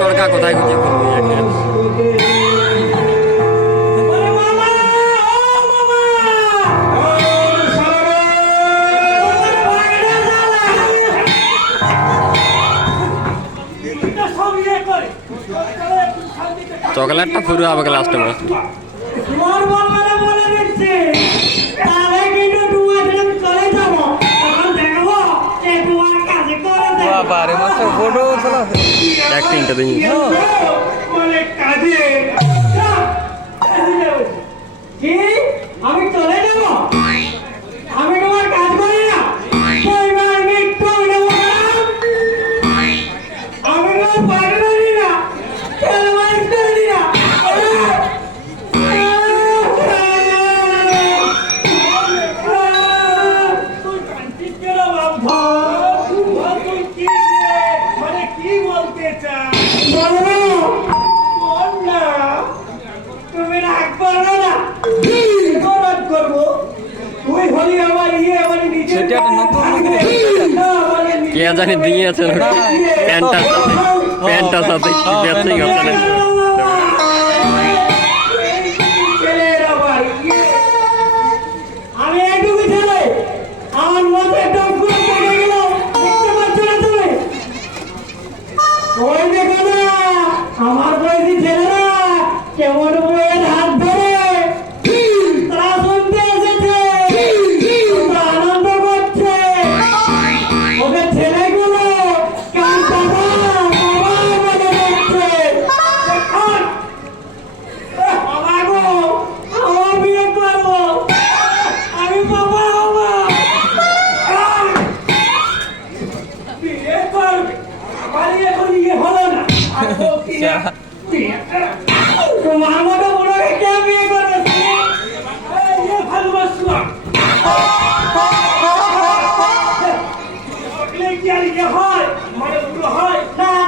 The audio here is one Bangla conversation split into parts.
চড়কা কোথায় খুঁজে করবি চকলেটটা পুরো হবে লাস্টে মাস একটিংটা দিই আমি চলে যাব আমি তোমার কাজ করি না কে জানি দিয়েছে প্যান্টার সাথে ম্যাচিং আছে আমি এইটুকু ছেলে আমার মধ্যে ওই দেখো না আমার বয়সী ছেলেরা কেমন বইয়ের হাত ধরে তারা শুনতে এসেছে আনন্দ করছে ওদের ছেলেগুলো কান বাবা বলে যাচ্ছে বাবা গো আমার বিয়ে করবো আমি বাবা হবো বিয়ে করবে আমার এখন ইয়ে হলো না তোমার মতো বুড়োকে কে বিয়ে করবে ভালোবাসলাম কি আর ইয়ে হয় মানে বুড়ো হয়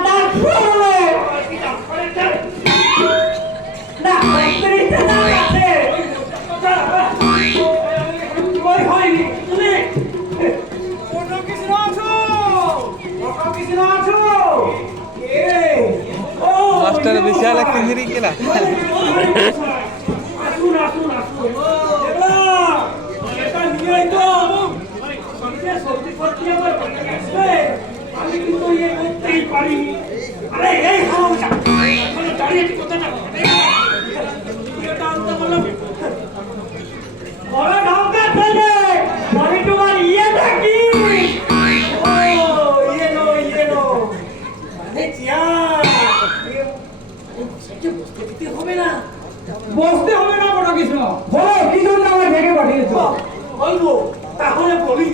না হয়নি তুমি মাস্টার বিশাল একটা হিরি কিনা আসুন আসুন আসুন এটা নিয়ে তো সত্যি সত্যি আমার আমি কিন্তু ইয়ে করতেই পারিনি আরে এই সমস্যা দাঁড়িয়ে কোথাটা আনতে বললাম বড় ঢাকা থেকে আমি তোমার ইয়েটা কি বসতে হবে না বড় কৃষ্ণ বলো কি জন্য আমার ভেগে পাঠিয়েছ বলবো তাহলে বলি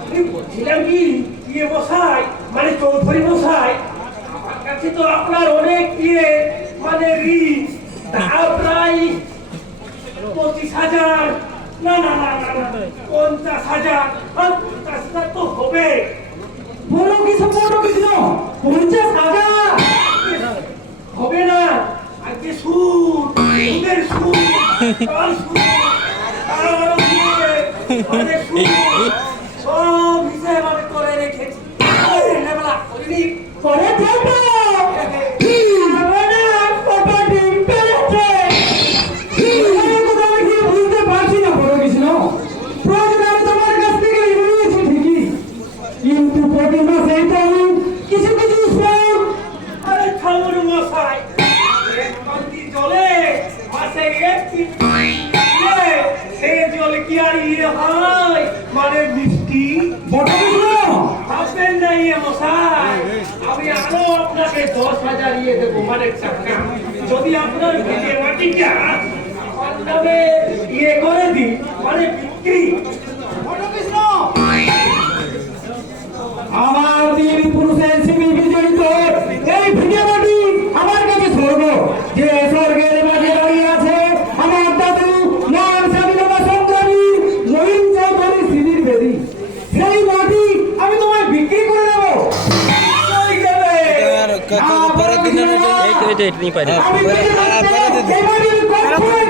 আমি বলছিলাম কি ইয়ে মশাই মানে চৌধুরী মশাই আমার কাছে তো আপনার অনেক ইয়ে মানে ঋণ তা প্রায় 25,000 না 50,000 50,000 তো হবে বলো কিছু 50,000 হবে না আজকে সুদের সুদ সব হিসেব আমি করে রেখেছি করে বুঝতে পারছি না বড় কৃষ্ণ প্রয়োজন আমি তোমার কাছ থেকে নিয়েছি ঠিকই কিন্তু প্রতি মাসে তো আমি কিছু আরে ঠাকুর মশাই জলে মাসে সে জল কি আর ইয়ে হয় মানে মিষ্টি ভাববেন না ইয়ে মশাই আমি আরো আপনাকে 10,000 ইয়ে দেবো মানে টাকা যদি আপনার ভিজে মাটিটা আমার নামে ইয়ে করে দিই মানে বিক্রি আমার দিন পুরুষের শিবির বিজড়িত এই ভিজে মাটি আমার কাছে স্বর্গ যে স্বর্গের মাঝে দাঁড়িয়ে আছে আমার দাদু নাম স্বাধীনতা সংগ্রামী নবীন চৌধুরী শিবির বেদি সেই মাটি আমি তোমায় বিক্রি করে দেবো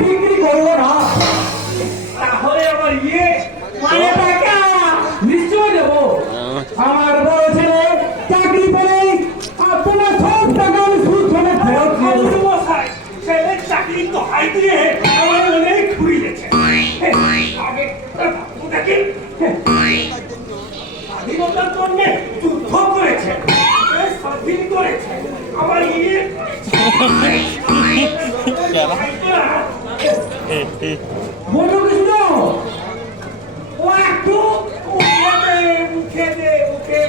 বিক্রি করবো না তাহলে আমার ইয়ে নাকি স্বাধীনতার জন্য যুদ্ধ করেছে, দেশ স্বাধীন করেছে, আবার বড় কৃষ্ণ ও একটু মুখে দে মুখে।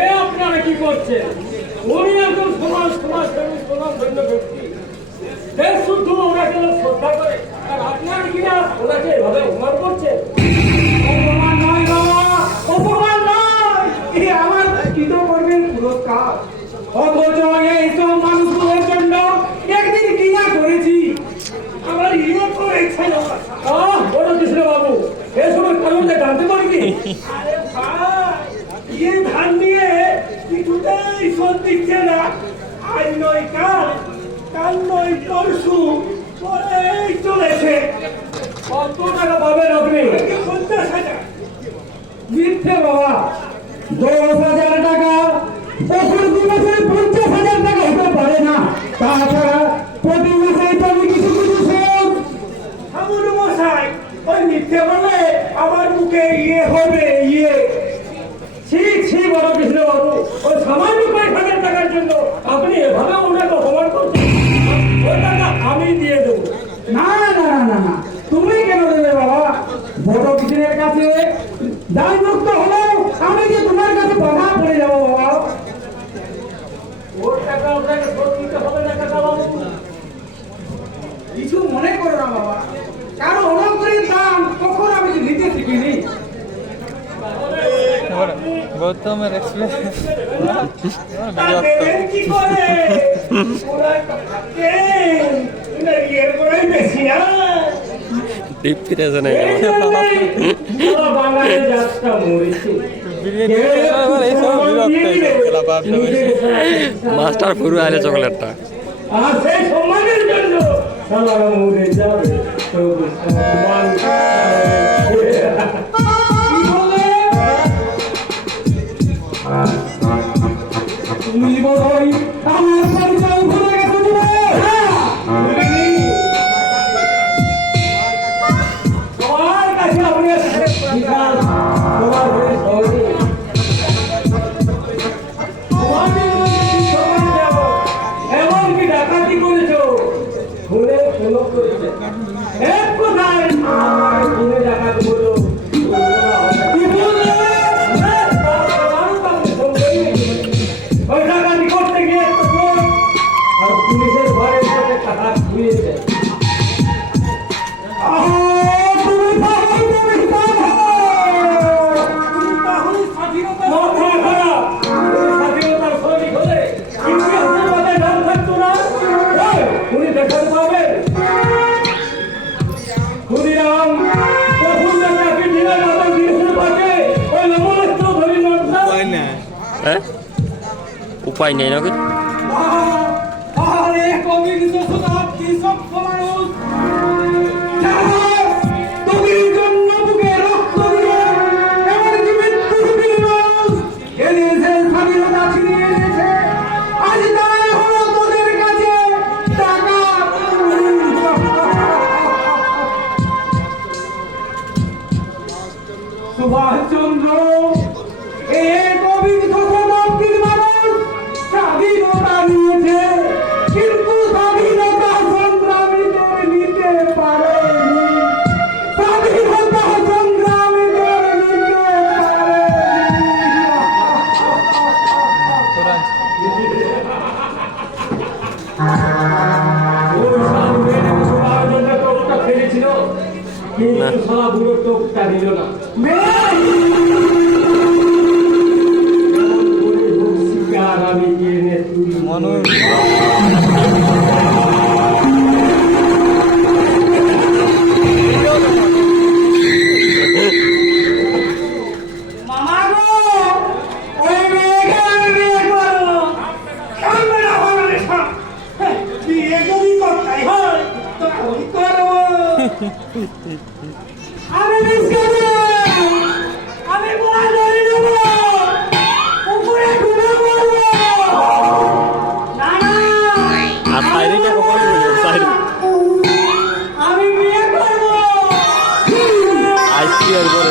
এ আপনারা কি করছেন? উনি একজন সমাজসেবী ব্যক্তি, দেশ শুদ্ধ ওনাকে শ্রদ্ধা করে, আর আপনারা কিনা ওনাকে এভাবে অপমান করছেন। অপমান নয় বাবা, অপমান নয়, এ আমার কৃতকর্মের পুরস্কার। অথচ এইসব মানুষগুলোর জন্য একদিন কিনা করেছি, আমার করেছে বড় কৃষ্ণ বাবু, এ সময় কারণটা জানতে পারিনি। আরে ভাই, ধান দিয়ে কিছুতেই শোধ দিচ্ছে না, আজ নয় কাল নয় পরশু পরেই চলেছে। কত টাকা পাবেন আপনি? 50,000। মিথ্যে বাবা, 10,000 টাকা বছর 2 বছরে 50,000 টাকা হতে পারে না। তাছাড়া প্রতি মাসে আমি কিছু শোধ। ঠাকুর মশাই, ওই মিথ্যে বলে আমার মুখে হবে ছি বড় কৃষ্ণ বাবু, ওই সামান্য কয়েক টাকার জন্য আপনি এভাবে ওনাকে অপমান করছেন। ওই টাকা আমি দিয়ে দেবো। না তুমি কেন দেবে বাবা? বড় কৃষ্ণের কাছে দায় মুক্ত হলেও আমি যে তোমার কাছে বাধা পড়ে যাবো বাবা। ওর টাকা আপনাকে শোধ দিতে হবে না টাকা বাবু। কিছু মনে করো না বাবা, কারণ অনন্তরের দাম কখন আমি নিতে শিখিনি। গৌতমের টিপ ফিরেছে না মাস্টার পুরো আলে চকলেটটা আর সেই সম্মানের জন্য সালাম উড়ে যাবে। তুমি বোধহয় আমার পরিচয় ভুলে গেছো। তোমার কাছে আপনি এমনকি ডাকাতি করেছো, ভুলে ফেলো করেছে। এক কোথায় ভুলে ডাকাতি বলো করতে গিয়ে আর পুলিশের ঘরের সাথে হাত ধুয়েছে। স্বাধীনতার সৈনিক হলে ইতিহাসের মাথায় নাম থাকতো না। উনি দেখাতে পারবেন ক্ষুদিরাম উপায় নেই নাকি? সুভাষচন্দ্র এক অভিজ্ঞ শতাব্দীর মানুষ স্বাধীনতা নিয়েছে, কিন্তু স্বাধীনতা সংগ্রামীদের নিতে পারেনি। স্বাধীনতা সংগ্রামীদের নিতে পারেনি। কিন্তু সারা বুড়ো টোকটা দিল না। আমি মানুষ আমি বলা ধরে দেব, উপরে ডুবে মরবো। না আর সাইডে কখন আমি বিয়ে করবো। বিয়ার পরে